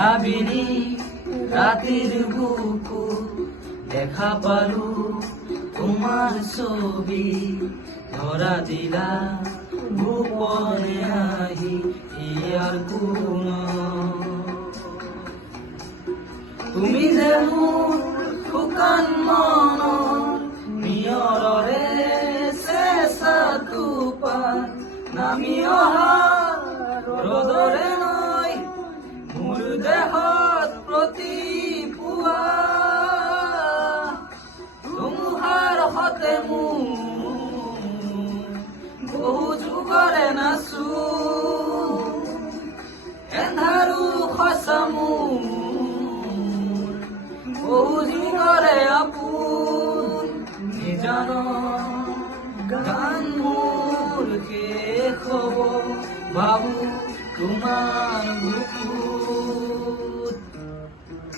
ভাবিনি ৰাতেৰ বুকু দেখা পালু তোমাৰ ছবি ধৰা দিলা গোপনে আহি ইয়াৰ কোন তুমি যে মোৰ শুকান মনৰ নিয়ৰৰে চেঁচা টোপাল নামি অহা ৰ'দৰে নৈ মোৰ দেহত প্ৰতিপুৱা ধুমুহাৰ সতে মোৰ বহু যুগৰে নাচো এন্ধাৰো সঁচা মোৰ বহু যুগৰে আপোন নিজান গান মোৰ শেষ হ'ব ভাবো তোমাৰ